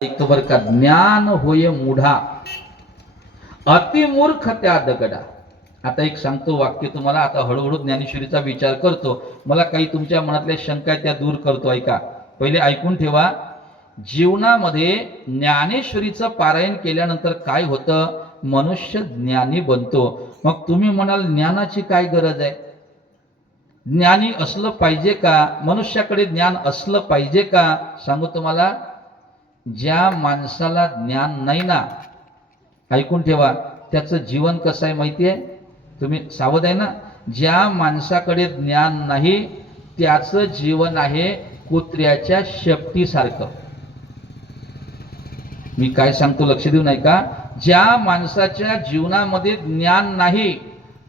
ऐकतो बर का, ज्ञान होय मुढा अतिमूर्ख त्या दगडा. आता एक सांगतो वाक्य तुम्हाला. आता हळूहळू ज्ञानेश्वरीचा विचार करतो. मला काही तुमच्या मनातल्या शंका त्या दूर करतो. ऐका, पहिले ऐकून ठेवा. जीवनामध्ये ज्ञानेश्वरीचं पारायण केल्यानंतर काय होतं? मनुष्य ज्ञानी बनतो. मग तुम्ही म्हणाल ज्ञानाची काय गरज आहे? ज्ञानी असलं पाहिजे का? मनुष्याकडे ज्ञान असलं पाहिजे का? सांगू तुम्हाला. ज्या माणसाला ज्ञान नाही ना, ऐकून ठेवा, त्याचं जीवन कसं आहे माहिती आहे? तुम्ही सावध आहे ना? ज्या माणसाकडे ज्ञान नाही त्याचं जीवन आहे कुत्र्याच्या शेपटीसारखं. मी काय सांगतो लक्ष देऊन ऐका. ज्या माणसाच्या जीवनामध्ये ज्ञान नाही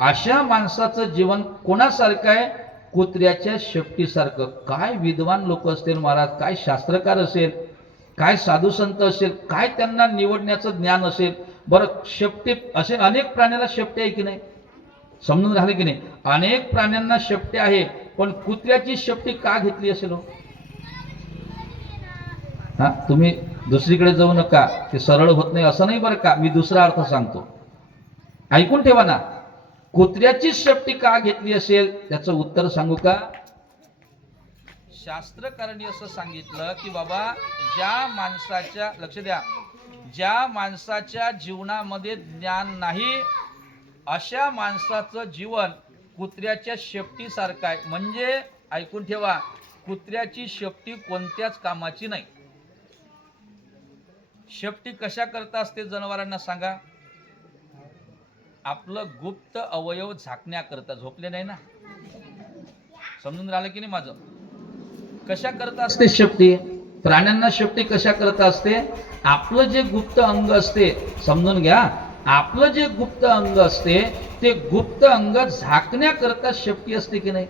अशा माणसाचं जीवन कोणासारखं आहे? कुत्र्याच्या शेपटीसारखं. काय विद्वान लोक असतील महाराज, काय शास्त्रकार असेल, काय साधू संत असेल, काय त्यांना निवडण्याचं ज्ञान असेल. बरं, शेपटी असे अनेक प्राण्याला शेपटी आहे की नाही? समजून राहिले की नाही? अनेक प्राण्यांना शेपटी आहे, पण कुत्र्याची शेपटी का घेतली असेल हो? हा, तुम्ही दुसरीकडे जाऊ नका, ते सरळ होत नाही असं नाही बरं का. मी दुसरा अर्थ सांगतो, ऐकून ठेवा ना. कुत्र्याची शेपटी का घेतली असेल त्याचं उत्तर सांगू का? शास्त्रकारांनी असं सांगितलं की बाबा, ज्या माणसाच्या, लक्ष द्या, ज्या माणसाच्या जीवनामध्ये ज्ञान नाही अशा माणसाचं जीवन कुत्र्याच्या शेपटीसारखं आहे. म्हणजे ऐकून ठेवा, कुत्र्याची शेपटी कोणत्याच कामाची नाही. शेपटी कशा करता असते जनावरांना सांगा? आपलं गुप्त अवयव झाकण्याकरता. झोपले नाही ना? समजून राहिलं की नाही माझं? कशा करता असते शेपटी? प्राण्यांना शेपटी कशा करता असते? आपलं जे गुप्त अंग असते, समजून घ्या, आपलं जे गुप्त अंग असते ते गुप्त अंग झाकण्याकरता शेपटी असते की नाही?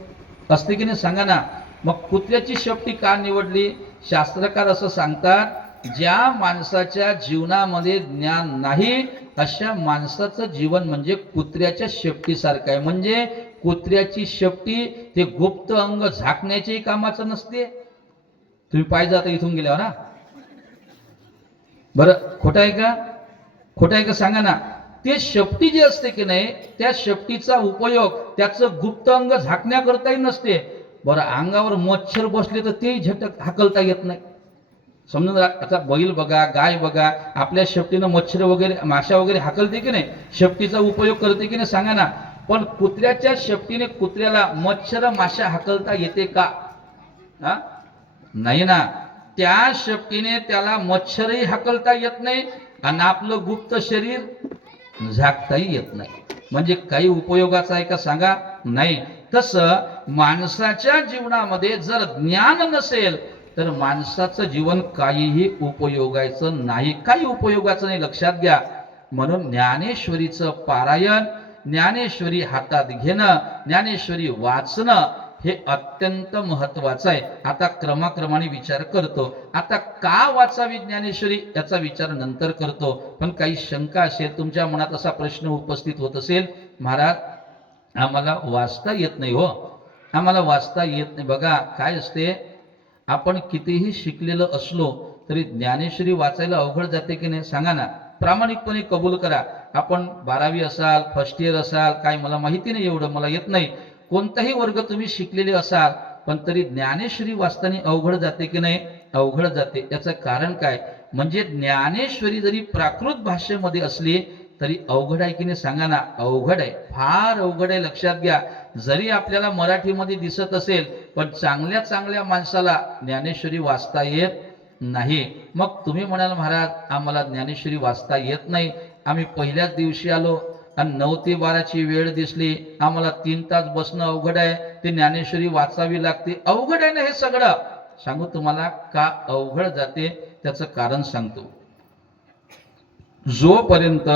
असते की नाही सांगा ना? मग कुत्र्याची शेपटी का निवडली? शास्त्रकार असं सांगतात, ज्या माणसाच्या जीवनामध्ये ज्ञान नाही अशा माणसाचं जीवन म्हणजे कुत्र्याच्या शेपटीसारखं आहे. म्हणजे कुत्र्याची शेपटी ते गुप्त अंग झाकण्याच्याही कामाचं नसते. तुम्ही पाहिजे आता इथून गेल्यावर ना. बरं, खोटं आहे का? खोटं आहे का सांगा ना? ते शेपटी जी असते की नाही, त्या शेपटीचा उपयोग त्याचं गुप्त अंग झाकण्याकरताही नसते. बरं, अंगावर मच्छर बसले तर तेही झटक हाकलता येत नाही. समजून. आता बैल बघा, गाय बघा, आपल्या शेपटीनं मच्छर वगैरे, माशा वगैरे हाकलते की नाही? शेपटीचा उपयोग करते की नाही सांगा ना? पण कुत्र्याच्या शेपटीने कुत्र्याला मच्छर माशा हाकलता येते का? हा, नाही ना. त्या शेपटीने त्याला मच्छरही हाकलता येत नाही आणि आपलं गुप्त शरीर झाकताही येत नाही. म्हणजे काही उपयोगाचं आहे का सांगा? नाही. तसं माणसाच्या जीवनामध्ये जर ज्ञान नसेल तर माणसाचं जीवन काहीही उपयोगाचं नाही. काही उपयोगाचं नाही, लक्षात घ्या. म्हणून ज्ञानेश्वरीचं पारायण, ज्ञानेश्वरी हातात घेणं, ज्ञानेश्वरी वाचणं हे अत्यंत महत्वाचं आहे. आता क्रमाक्रमाने विचार करतो. आता का वाचावी ज्ञानेश्वरी याचा विचार नंतर करतो. पण काही शंका असेल, तुमच्या मनात असा प्रश्न उपस्थित होत असेल, महाराज आम्हाला वाचता येत नाही हो, आम्हाला वाचता येत नाही. बघा काय असते, आपण कितीही शिकलेलं असलो तरी ज्ञानेश्वरी वाचायला अवघड जाते की नाही सांगा ना? प्रामाणिकपणे कबूल करा. आपण 12वी असाल, फर्स्ट इयर असाल, काय मला माहिती नाही, एवढं मला येत नाही, कोणताही वर्ग तुम्ही शिकलेले असाल, पण तरी ज्ञानेश्वरी वाचताना अवघड जाते की नाही? अवघड जाते. याचं कारण काय? म्हणजे ज्ञानेश्वरी जरी प्राकृत भाषेमध्ये असली तरी अवघड आहे की नाही सांगा ना? अवघड आहे, फार अवघड आहे. लक्षात घ्या. जरी आपल्याला मराठीमध्ये दिसत असेल पण चांगल्या चांगल्या माणसाला ज्ञानेश्वरी वाचता येत नाही. मग तुम्ही म्हणाल महाराज आम्हाला ज्ञानेश्वरी वाचता येत नाही, आम्ही पहिल्याच दिवशी आलो आणि 9 ते 12ची वेळ दिसली, आम्हाला 3 तास बसणं अवघड आहे, ते ज्ञानेश्वरी वाचावी लागते. अवघड आहे ना हे सगळं? सांगू तुम्हाला का अवघड जाते? त्याचं कारण सांगतो. जोपर्यंत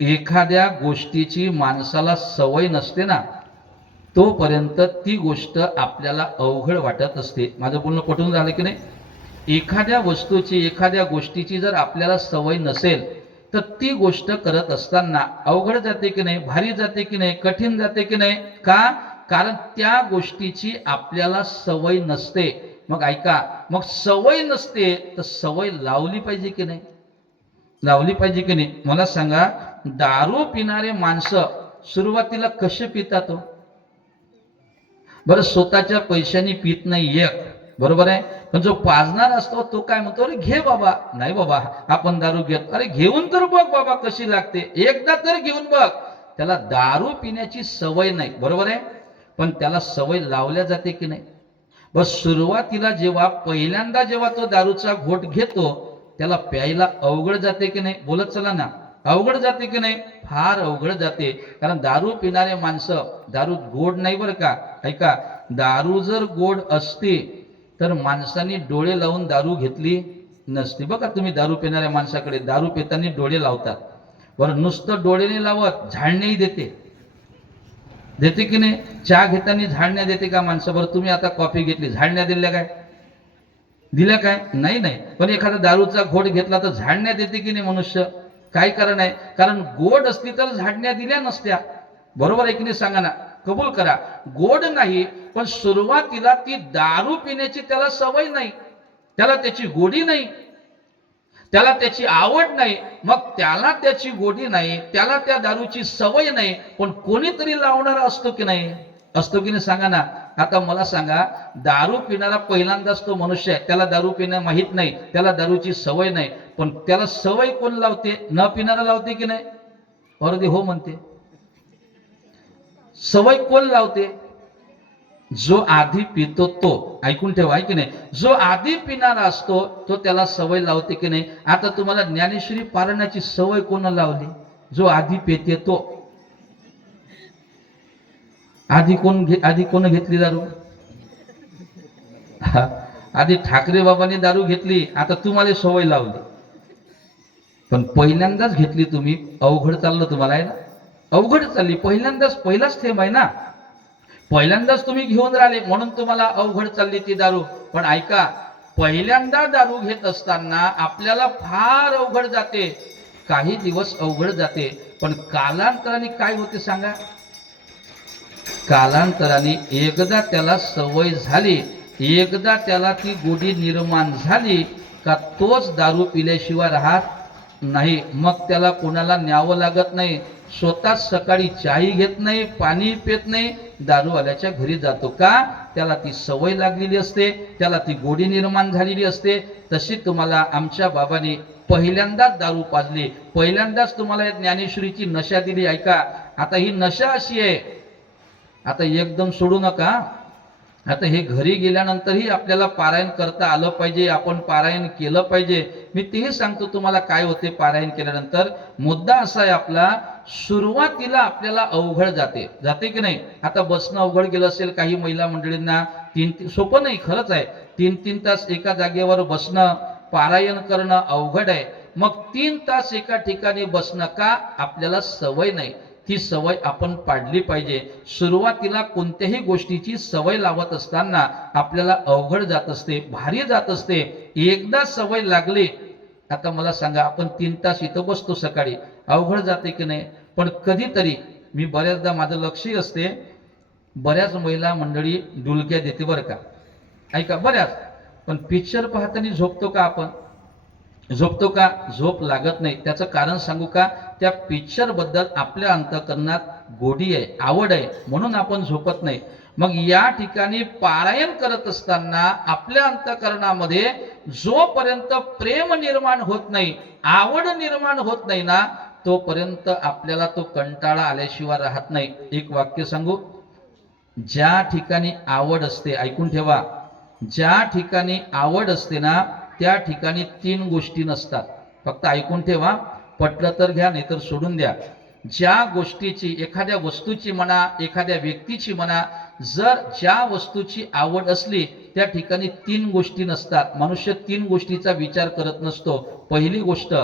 एखाद्या गोष्टीची माणसाला सवय नसते ना, तोपर्यंत ती गोष्ट आपल्याला अवघड वाटत असते. माझं बोलणं पटून झालं की नाही? एखाद्या वस्तूची, एखाद्या गोष्टीची जर आपल्याला सवय नसेल तर ती गोष्ट करत असताना अवघड जाते की नाही? भारी जाते की नाही? कठीण जाते की नाही? का? कारण त्या गोष्टीची आपल्याला सवय नसते. मग ऐका, मग सवय नसते तर सवय लावली पाहिजे की नाही? लावली पाहिजे की नाही? मला सांगा, दारू पिणारे माणसं सुरुवातीला कसे पितात हो? बरं, स्वतःच्या पैशाने पित नाही एक, बरोबर आहे. पण जो पाजणार असतो तो काय म्हणतो, अरे घे बाबा. नाही बाबा, आपण दारू घेत, अरे घेऊन तर बघ बाबा कशी लागते, एकदा तर घेऊन बघ. त्याला दारू पिण्याची सवय नाही, बरोबर आहे. पण त्याला सवय लावल्या जाते की नाही? बस सुरुवातीला जेव्हा पहिल्यांदा जेव्हा तो दारूचा घोट घेतो, त्याला प्यायला अवघड जाते की नाही? बोलत चला ना, अवघड जाते की नाही? फार अवघड जाते. कारण दारू पिणारे माणसं, दारू गोड नाही बरं का, ऐका, दारू जर गोड असते तर माणसांनी डोळे लावून दारू घेतली नसती. बघा तुम्ही दारू पिणाऱ्या माणसाकडे, दारू पिताना डोळे लावतात. बरं, नुसतं डोळे नाही लावत, झाडणेही देते. देते की नाही? चहा घेताना झाडण्या देते का माणसं? बरं, तुम्ही आता कॉफी घेतली, झाडण्या दिल्या काय? दिल्या काय? नाही नाही. पण एखादा दारूचा घोट घेतला तर झाडण्या देते की नाही मनुष्य? काय कारण आहे? कारण गोड असती तर झाडण्या दिल्या नसत्या. बरोबर आहे की नाही? सांगा ना, कबूल करा. गोड नाही, पण सुरुवातीला ती दारू पिण्याची त्याला सवय नाही, त्याला त्याची गोडी नाही, त्याला त्याची आवड नाही. मग त्याला त्याची गोडी नाही, त्याला त्या दारूची सवय नाही, पण कोणीतरी लावणारा असतो की नाही? असतो की नाही? सांगा ना. आता मला सांगा, दारू पिणारा पहिल्यांदाच तो मनुष्य आहे, त्याला दारू पिणं माहीत नाही, त्याला दारूची सवय नाही, पण त्याला सवय कोण लावते? न पिणारा लावते की नाही? वरदी हो म्हणते. सवय कोण लावते? जो आधी पितो तो. ऐकून ठेवा, आहे की नाही? जो आधी पिणारा असतो तो त्याला सवय लावते की नाही? आता तुम्हाला ज्ञानेश्वरी पारायणाची सवय कोण लावली? जो आधी पेते तो. आधी कोण घेतली दारू? हा, आधी ठाकरे बाबांनी दारू घेतली, आता तुम्हाला सवय लावली. पण पहिल्यांदाच घेतली तुम्ही, अवघड चाललं तुम्हाला, आहे ना? अवघड चालली, पहिलाच थेंब आहे ना. पहिल्यांदाच तुम्ही घेऊन राहिले म्हणून तुम्हाला अवघड चालली ती दारू. पण ऐका, पहिल्यांदा दारू घेत असताना आपल्याला फार अवघड जाते, काही दिवस अवघड जाते, पण कालांतराने काय होते सांगा? कालांतराने एकदा त्याला सवय झाली, एकदा त्याला ती गोडी निर्माण झाली का तोच दारू पिल्याशिवाय राहत नाही. मग त्याला कोणाला न्यावं लागत नाही, स्वतः सकाळी चाही घेत नाही, पाणी पित नाही, दारूवाल्याच्या घरी जातो. का? त्याला ती सवय लागलेली असते, त्याला ती गोडी निर्माण झालेली असते. तशी तुम्हाला आमच्या बाबांनी पहिल्यांदाच दारू पाजली, पहिल्यांदाच तुम्हाला ज्ञानेश्वरीची नशा दिली. ऐका, आता ही नशा अशी आहे, आता एकदम सोडू नका. आता हे घरी गेल्यानंतरही आपल्याला पारायण करता आलं पाहिजे, आपण पारायण केलं पाहिजे. मी तेही सांगतो तुम्हाला काय होते पारायण केल्यानंतर. मुद्दा असा आहे आपला, सुरुवातीला आपल्याला अवघड जाते की नाही? आता बसणं अवघड गेलं असेल काही महिला मंडळींना, सोपं नाही, खरंच आहे. 3-3 तास एका जागेवर बसणं, पारायण करणं अवघड आहे. मग 3 तास एका ठिकाणी बसणं का? आपल्याला सवय नाही. ती सवय आपण पाडली पाहिजे. सुरुवातीला कोणत्याही गोष्टीची सवय लावत असताना आपल्याला अवघड जात असते, भारी जात असते. एकदा सवय लागली, आता मला सांगा, आपण 3 तास इथं बसतो सकाळी, अवघड जाते की नाही? पण कधीतरी मी बऱ्याचदा माझं लक्षही असते, बऱ्याच महिला मंडळी डुलक्या देते बरं का, ऐका, बऱ्याच. पण पिक्चर पाहताना झोपतो का आपण? झोपतो का? झोप लागत नाही. त्याचं कारण सांगू का? त्या पिक्चर बद्दल आपल्या अंतःकरणात गोडी आहे, आवड आहे, म्हणून आपण झोपत नाही. मग या ठिकाणी पारायण करत असताना आपल्या अंतःकरणामध्ये जोपर्यंत प्रेम निर्माण होत नाही, आवड निर्माण होत नाही ना, तोपर्यंत आपल्याला तो कंटाळा आल्याशिवाय राहत नाही. एक वाक्य सांगू, ज्या ठिकाणी आवड असते, ऐकून ठेवा, ज्या ठिकाणी आवड असते ना त्या ठिकाणी 3 गोष्टी नसतात. फक्त ऐकून ठेवा, पटलं तर घ्या, नाही तर सोडून द्या. ज्या गोष्टीची, एखाद्या वस्तूची म्हणा, एखाद्या व्यक्तीची म्हणा, जर ज्या वस्तूची आवड असली त्या ठिकाणी 3 गोष्टी नसतात. मनुष्य 3 गोष्टीचा विचार करत नसतो. पहिली गोष्ट,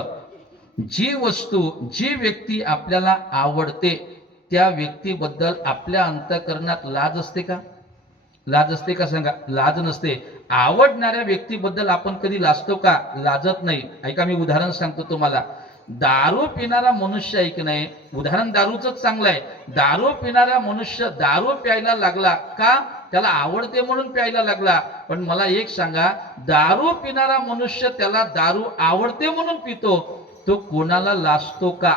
जी वस्तू, जी व्यक्ती आपल्याला आवडते त्या व्यक्तीबद्दल आपल्या अंतःकरणात लाज असते का? लाज असते का सांगा? लाज नसते. आवडणाऱ्या व्यक्तीबद्दल आपण कधी लाजतो का? लाजत नाही. ऐका, मी उदाहरण सांगतो तुम्हाला. दारू पिणारा मनुष्य आहे की नाही, उदाहरण दारूच चांगलं आहे. दारू पिणारा मनुष्य दारू प्यायला लागला का? त्याला आवडते म्हणून प्यायला लागला. पण मला एक सांगा, दारू पिणारा मनुष्य त्याला दारू आवडते म्हणून पितो, तो कोणाला लाजतो का?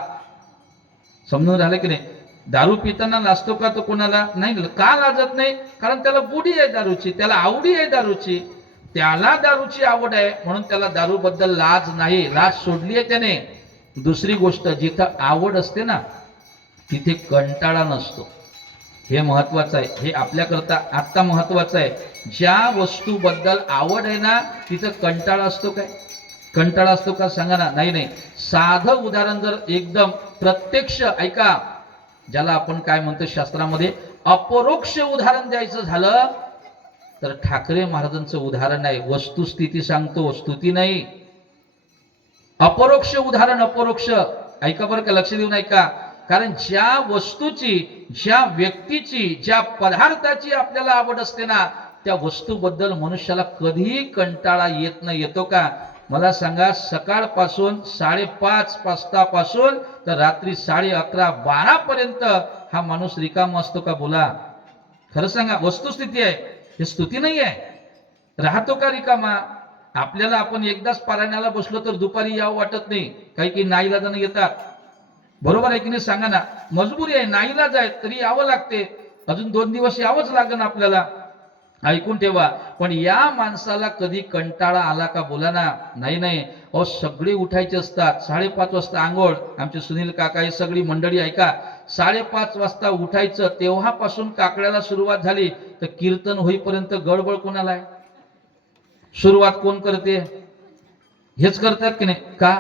समजून राहिलं की नाही? दारू पिताना लाजतो का तो कोणाला? नाही. का लाजत नाही? कारण त्याला गोडी आहे दारूची, त्याला आवडी आहे दारूची, त्याला दारूची आवड आहे म्हणून त्याला दारू बद्दल लाज नाही, लाज सोडली आहे त्याने. दुसरी गोष्ट, जिथं आवड असते ना तिथे कंटाळा नसतो. हे महत्वाचं आहे, हे आपल्याकरता आत्ता महत्वाचं आहे. ज्या वस्तूबद्दल आवड आहे ना तिथं कंटाळा असतो काय? कंटाळा असतो का सांगा ना? नाही नाही. साधं उदाहरण जर एकदम प्रत्यक्ष ऐका, ज्याला आपण काय म्हणतो शास्त्रामध्ये अपरोक्ष उदाहरण द्यायचं झालं तर ठाकरे महाराजांचं उदाहरण आहे. वस्तुस्थिती सांगतो, स्तुती नाही. अपरोक्ष उदाहरण, अपरोक्ष. ऐका बरं का, लक्ष देऊन ऐका. कारण ज्या वस्तूची, ज्या व्यक्तीची, ज्या पदार्थाची आपल्याला आवड असते ना त्या वस्तूबद्दल मनुष्याला कधीही कंटाळा येत नाही. येतो का? मला सांगा, सकाळपासून 5:30 वाजतापासून तर रात्री 11:30 12 पर्यंत हा माणूस रिकामा असतो का? बोला खरं सांगा. वस्तुस्थिती आहे, हे स्तुती नाही आहे. राहतो का रिकामा? आपल्याला आपण एकदाच पारायणाला बसलो तर दुपारी यावं वाटत नाही. काही काही नाईलाजानं येतात. बरोबर आहे की नाही? सांगा ना. मजबुरी आहे, नाईलाज आहे, तरी यावं लागते. अजून 2 दिवस यावंच लागेल आपल्याला. ऐकून ठेवा. पण या माणसाला कधी कंटाळा आला का? बोला ना. नाही नाही. अहो, सगळे उठायचे असतात. 5:30 वाजता आंघोळ. आमचे सुनील काका, ही सगळी मंडळी ऐका, 5:30 वाजता उठायचं. तेव्हापासून काकड्याला सुरुवात झाली तर कीर्तन होईपर्यंत गडबड कोणाला आहे? सुरुवात कोण करते? हेच करतात की नाही? का?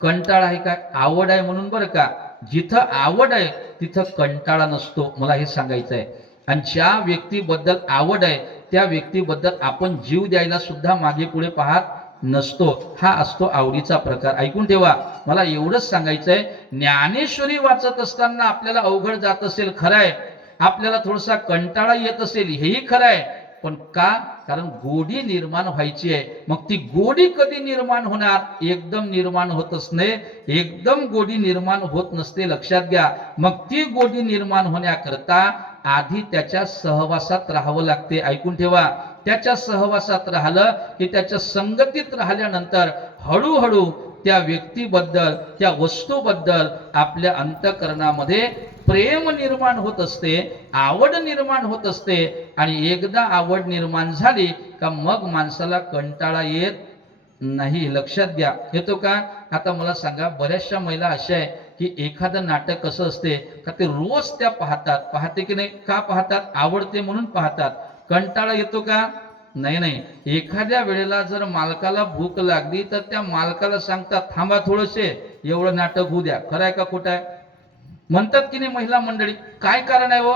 कंटाळा आहे काय? आवड आहे म्हणून. बरं का, जिथं आवड आहे तिथं कंटाळा नसतो, मला हे सांगायचं आहे. आणि ज्या व्यक्तीबद्दल आवड आहे त्या व्यक्तीबद्दल आपण जीव द्यायला सुद्धा मागे पुढे पाहत नसतो. हा असतो आवडीचा प्रकार. ऐकून ठेवा. मला एवढंच सांगायचं आहे, ज्ञानेश्वरी वाचत असताना आपल्याला अवघड जात असेल, खरं आहे. आपल्याला थोडासा कंटाळा येत असेल, हेही खरं आहे. पण का? कारण गोडी निर्माण व्हायची आहे. मग ती गोडी कधी निर्माण होणार? एकदम निर्माण होतच नाही. एकदम गोडी निर्माण होत नसते, लक्षात घ्या. मग ती गोडी निर्माण होण्याकरता आधी त्याच्या सहवासात राहावं लागते. ऐकून ठेवा. त्याच्या सहवासात राहिलं की त्याच्या संगतीत राहिल्यानंतर हळूहळू त्या व्यक्तीबद्दल, त्या वस्तूबद्दल आपल्या अंतःकरणामध्ये प्रेम निर्माण होत असते, आवड निर्माण होत असते. आणि एकदा आवड निर्माण झाली का मग माणसाला कंटाळा येत नाही. लक्षात घ्या. येतो का? आता मला सांगा, बऱ्याचशा महिला अशा आहे की एखादं नाटक कसं असते का ते रोज त्या पाहतात. पाहते की नाही? का पाहतात? आवडते म्हणून पाहतात. कंटाळा येतो का? नाही नाही. एखाद्या वेळेला जर मालकाला भूक लागली तर त्या मालकाला सांगतात, थांबा थोडंसे, एवढं नाटक होऊ द्या. खरं आहे का खोटं आहे? म्हणतात की नाही महिला मंडळी? काय कारण आहे? हो,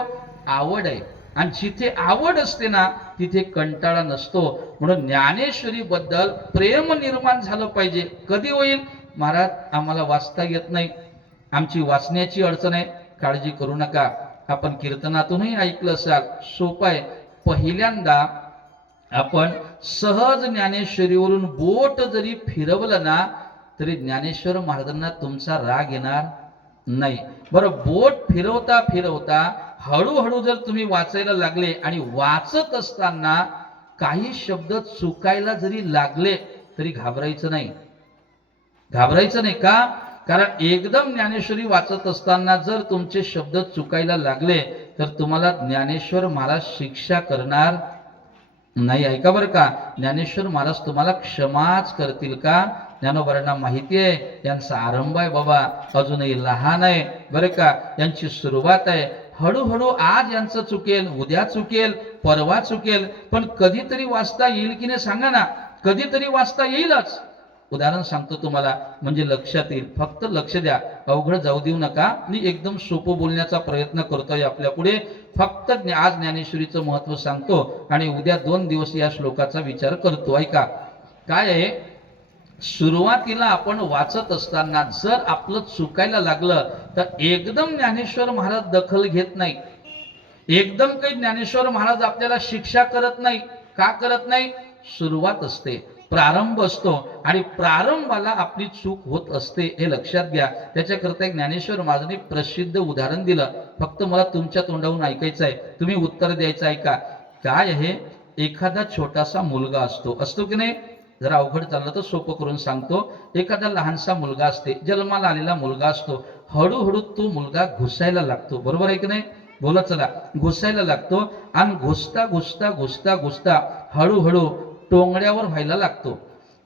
आवड आहे. आणि जिथे आवड असते ना तिथे कंटाळा नसतो. म्हणून ज्ञानेश्वरी बद्दल प्रेम निर्माण झालं पाहिजे. कधी होईल? महाराज, आम्हाला वाचता येत नाही, आमची वाचण्याची अडचण आहे. काळजी करू नका. आपण कीर्तनातूनही ऐकलं असाल, सोपं आहे. पहिल्यांदा आपण सहज ज्ञानेश्वरीवरून बोट जरी फिरवलं ना तरी ज्ञानेश्वर महाराजांना तुमचा राग येणार नाही. बरं, बोट फिरवता फिरवता हळूहळू जर तुम्ही वाचायला लागले आणि वाचत असताना काही शब्द चुकायला जरी लागले तरी घाबरायचं नाही. घाबरायचं नाही. का? कारण एकदम ज्ञानेश्वरी वाचत असताना जर तुमचे शब्द चुकायला लागले तर तुम्हाला ज्ञानेश्वर महाराज शिक्षा करणार नाही. ऐका बरं का, ज्ञानेश्वर महाराज तुम्हाला क्षमाच करतील का? ज्ञानोबांना माहिती आहे यांचा आरंभ आहे बाबा, अजूनही लहान आहे बरं का, यांची सुरुवात आहे. हळूहळू आज यांचं चुकेल, उद्या चुकेल, परवा चुकेल, पण कधीतरी वाचता येईल की नाही सांगा ना? कधीतरी वाचता येईलच. उदाहरण सांगतो तुम्हाला म्हणजे लक्षात येईल. फक्त लक्ष द्या, अवघड जाऊ देऊ नका. मी एकदम सोपं बोलण्याचा प्रयत्न करतोय आपल्या पुढे. फक्त आज ज्ञानेश्वरीचं महत्व सांगतो आणि उद्या 2 दिवस या श्लोकाचा विचार करतो. ऐका काय आहे. सुरुवातीला आपण वाचत असताना जर आपलं चुकायला लागलं तर एकदम ज्ञानेश्वर महाराज दखल घेत नाही. एकदम काही ज्ञानेश्वर महाराज आपल्याला शिक्षा करत नाही. का करत नाही? सुरुवात असते, प्रारंभ असतो आणि प्रारंभाला आपली चूक होत असते, हे लक्षात घ्या. त्याच्याकरता एक ज्ञानेश्वर महाराजांनी प्रसिद्ध उदाहरण दिलं. फक्त मला तुमच्या तोंडावरून ऐकायचं आहे, तुम्ही उत्तर द्यायचं आहे. का काय आहे, एखादा छोटासा मुलगा असतो की नाही, जरा अवघड चाललं तर सोपं करून सांगतो. एखादा लहानसा मुलगा असते, जन्माला आलेला मुलगा असतो. हळूहळू तो मुलगा घुसायला लागतो, बरोबर आहे की नाही? बोला चला. घुसायला लागतो आणि घुसता घुसता घुसता घुसता हळूहळू टोंगड्यावर व्हायला लागतो.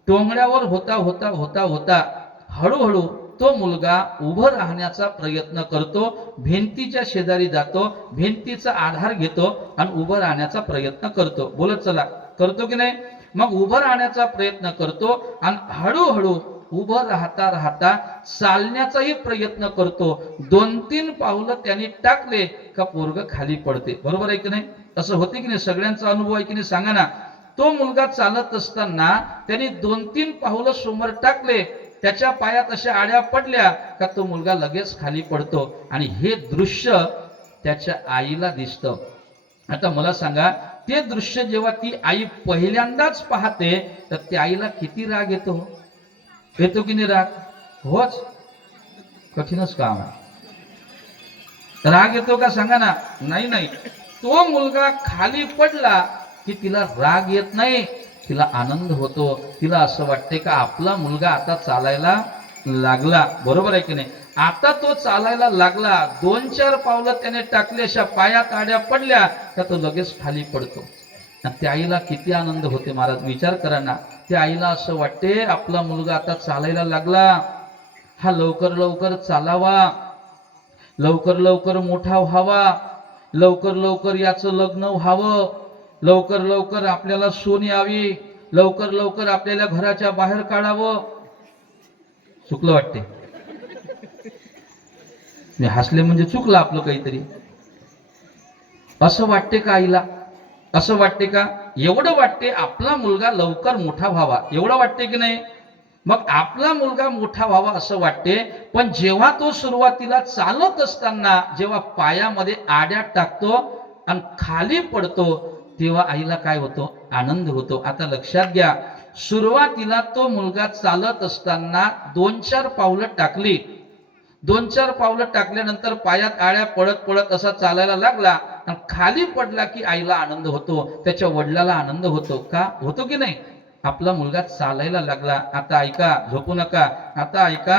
टोंगड्यावर होता होता होता होता हळूहळू तो मुलगा उभं राहण्याचा प्रयत्न करतो. भिंतीच्या शेजारी जातो, भिंतीचा आधार घेतो आणि उभं राहण्याचा प्रयत्न करतो. बोलत चला, करतो की नाही? मग उभं राहण्याचा प्रयत्न करतो आणि हळूहळू उभं राहता राहता चालण्याचाही प्रयत्न करतो. 2-3 पावलं त्यांनी टाकले का पोरग खाली पडते, बरोबर आहे की नाही? असं होते की नाही? सगळ्यांचा अनुभव आहे की नाही, सांगा ना. तो मुलगा चालत असताना त्यांनी 2-3 पावलं समोर टाकले, त्याच्या पायात अशा आड्या पडल्या का तो मुलगा लगेच खाली पडतो. आणि हे दृश्य त्याच्या आईला दिसतं. आता मला सांगा, ते दृश्य जेव्हा ती आई पहिल्यांदाच पाहते तर त्या आईला किती राग येतो? येतो की नाही राग? होच, कठीणच काम आहे. राग येतो का सांगा ना? नाही नाही. तो मुलगा खाली पडला की तिला राग येत नाही, तिला आनंद होतो. तिला असं वाटते का आपला मुलगा आता चालायला लागला, बरोबर आहे की नाही? आता तो चालायला लागला, 2-4 पावलं त्याने टाकली, अशा पायात आड्या पडल्या का तो लगेच खाली पडतो. त्या आईला किती आनंद होते महाराज, विचार करा ना. त्या आईला असं वाटते आपला मुलगा आता चालायला लागला, हा लवकर लवकर चालावा, लवकर लवकर मोठा व्हावा, लवकर लवकर याचं लग्न व्हावं, लवकर लवकर आपल्याला सून यावी, लवकर लवकर आपल्याला घराच्या बाहेर काढावं. चुकलं वाटते, मी हसले म्हणजे चुकलं आपलं काहीतरी. असं वाटते का आईला? असं वाटते का? एवढं वाटते आपला मुलगा लवकर मोठा व्हावा, एवढं वाटते की नाही? मग आपला मुलगा मोठा व्हावा असं वाटते. पण जेव्हा तो सुरुवातीला चालत असताना जेव्हा पायामध्ये आड्या टाकतो आणि खाली पडतो तेव्हा आईला काय होतो? आनंद होतो. आता लक्षात घ्या, सुरुवातीला तो मुलगा चालत असताना 2-4 पावलं टाकली, 2-4 पावलं टाकल्यानंतर पायात आळ्या पडत पडत असा चालायला लागला आणि खाली पडला की आईला आनंद होतो, त्याच्या वडिलाला आनंद होतो. का होतो की नाही? आपला मुलगा चालायला लागला. आता ऐका, झोपू नका, आता ऐका.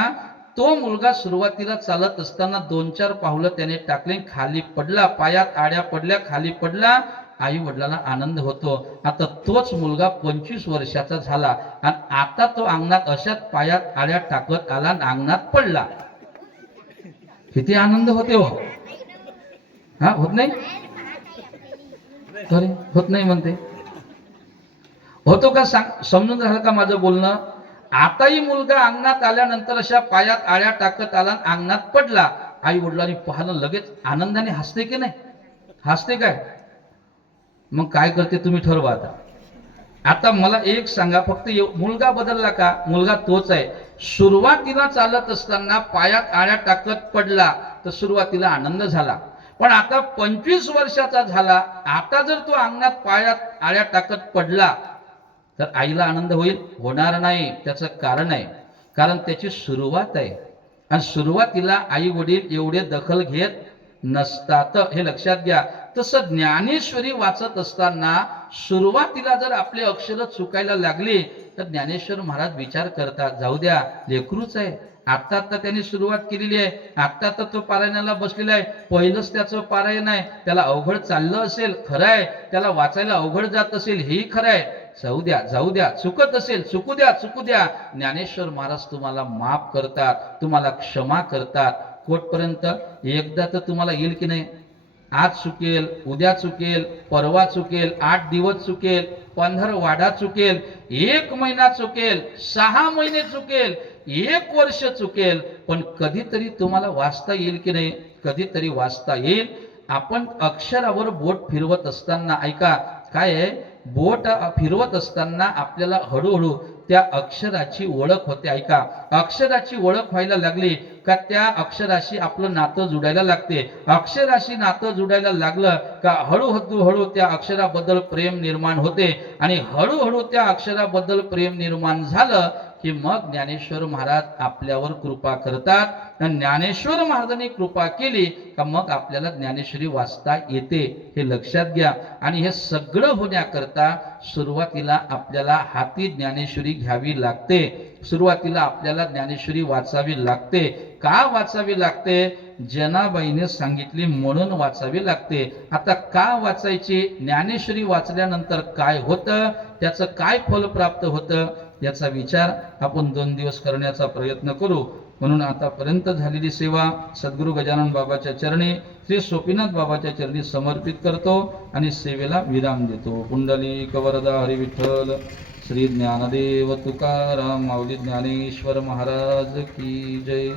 तो मुलगा सुरुवातीला चालत असताना 2-4 पावलं त्याने टाकले, खाली पडला, पायात आड्या पडल्या, खाली पडला, आई वडिलाला आनंद होतो. आता तोच मुलगा 25 वर्षाचा झाला आणि आता तो अंगणात अशाच पायात आड्या टाकत आला आणि अंगणात पडला. किती आनंद होते हो? हा, होत नाही? अरे होत नाही म्हणते. होतो का सांग? समजून झालं का माझं बोलणं? आताही मुलगा अंगणात आल्यानंतर अशा पायात आळ्या टाकत आला, अंगणात पडला, आई वडिलांनी पाहिलं, लगेच आनंदाने हसते की नाही? हसते काय? मग काय करते तुम्ही ठरवा. आता आता मला एक सांगा, फक्त मुलगा बदलला का? मुलगा तोच आहे. सुरुवातीला चालत असताना पायात आळ्या टाकत पडला तर सुरुवातीला आनंद झाला, पण आता 25 वर्षाचा झाला, आता जर तो अंगणात पायात आळ्या टाकत पडला तर आईला आनंद होईल? होणार नाही. त्याचं कारण आहे, कारण त्याची सुरुवात आहे आणि सुरुवातीला आई वडील एवढे दखल घेत नसतात, हे लक्षात घ्या. तसं ज्ञानेश्वरी वाचत असताना सुरुवातीला जर आपले अक्षर चुकायला लागली तर ज्ञानेश्वर महाराज विचार करतात, जाऊ द्या, लेकरूच आहे, आता त्यांनी सुरुवात केलेली आहे, आता तो पारायणाला बसलेला आहे, पहिलंच त्याचं पारायण आहे, त्याला अवघड चाललं असेल, खरं आहे, त्याला वाचायला अवघड जात असेल, हेही खरं आहे, जाऊ द्या जाऊ द्या, चुकत असेल चुकू द्या चुकू द्या. ज्ञानेश्वर महाराज तुम्हाला माफ करतात, तुम्हाला क्षमा करतात. कोटपर्यंत एकदा तर तुम्हाला येईल की नाही? आज चुकेल, उद्या चुकेल, परवा चुकेल, 8 दिवस चुकेल, 15 वाडा चुकेल, 1 महिना चुकेल, 6 महिने चुकेल, 1 वर्ष चुकेल, पण कधीतरी तुम्हाला वाचता येईल की नाही? कधीतरी वाचता येईल. आपण अक्षरावर बोट फिरवत असताना, ऐका काय आहे, बोट फिरवत असताना आपल्याला हळूहळू त्या अक्षराची ओळख होते. ऐका, अक्षराची ओळख व्हायला लागली का त्या अक्षराशी आपलं नातं जुडायला लागते. अक्षराशी नातं जुडायला लागलं का हळूहळू त्या अक्षराबद्दल प्रेम निर्माण होते आणि हळूहळू त्या अक्षराबद्दल प्रेम निर्माण झालं की मग ज्ञानेश्वर महाराज आपल्यावर कृपा करतात आणि ज्ञानेश्वर महाराजांनी कृपा केली का मग आपल्याला ज्ञानेश्वरी वाचता येते, हे लक्षात घ्या. आणि हे सगळं होण्याकरता सुरुवातीला आपल्याला हाती ज्ञानेश्वरी घ्यावी लागते. सुरुवातीला आपल्याला ज्ञानेश्वरी वाचावी लागते. का वाचावी लागते? जनाबाईने सांगितली म्हणून वाचावी लागते. आता का वाचायची? ज्ञानेश्वरी वाचल्यानंतर काय होतं, त्याचं काय फल प्राप्त होतं, याचा विचार आपण 2 दिवस करण्याचा प्रयत्न करू. म्हणून आतापर्यंत झालेली सेवा सद्गुरू गजानन बाबाच्या चरणी, श्री सोपीनाथ बाबाच्या चरणी समर्पित करतो आणि सेवेला विराम देतो. पुंडलिक वरदा हरी विठ्ठल. श्री ज्ञानदेव तुकाराम माऊली ज्ञानेश्वर महाराज की जय.